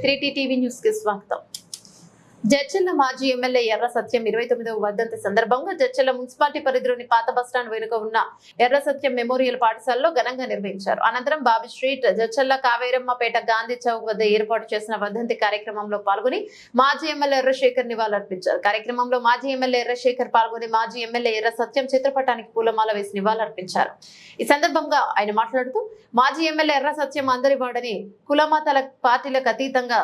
Three TV news కి స్వాగతం జడ్చల్ల మాజీ ఎమ్మెల్యే ఎర్ర సత్యం ఇరవై తొమ్మిదవ వర్ధంతి సందర్భంగా జడ్చల్ల మున్సిపాలిటీ పరిధిలోని పాత బస్టాండ్ వెనుక ఉన్న ఎర్ర సత్యం మెమోరియల్ పాఠశాలలో ఘనంగా నిర్వహించారు. అనంతరం బాబీ స్ట్రీట్ జడ్చల్ల కావేరమ్మపేట గాంధీ చౌక్ వద్ద ఏర్పాటు చేసిన వర్ధంతి కార్యక్రమంలో పాల్గొని మాజీ ఎమ్మెల్యే ఎర్రశేఖర్ నివాళులర్పించారు. కార్యక్రమంలో మాజీ ఎమ్మెల్యే ఎర్రశేఖర్ పాల్గొని మాజీ ఎమ్మెల్యే ఎర్ర సత్యం చిత్రపటానికి పూలమాల వేసి నివాళులర్పించారు. ఈ సందర్భంగా ఆయన మాట్లాడుతూ మాజీ ఎమ్మెల్యే ఎర్ర సత్యం అందరి వాడని కులమాతల పార్టీలకు అతీతంగా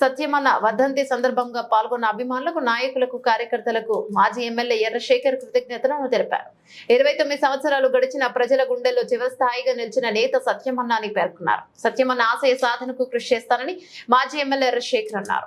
సత్యమన్న వర్ధంతి సందర్భంగా పాల్గొన్న అభిమానులకు నాయకులకు కార్యకర్తలకు మాజీ ఎమ్మెల్యే ఎర్రశేఖర్ కృతజ్ఞతలను తెలిపారు. ఇరవై తొమ్మిది సంవత్సరాలు గడిచిన ప్రజల గుండెల్లో చివస్థాయిగా నిలిచిన నేత సత్యమన్న అని పేర్కొన్నారు. సత్యమన్న ఆశయ సాధనకు కృషి చేస్తానని మాజీ ఎమ్మెల్యే ఎర్రశేఖర్ అన్నారు.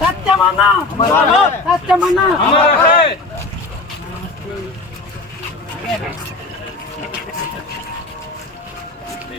సత్యమన్నా! సత్యమన్నా!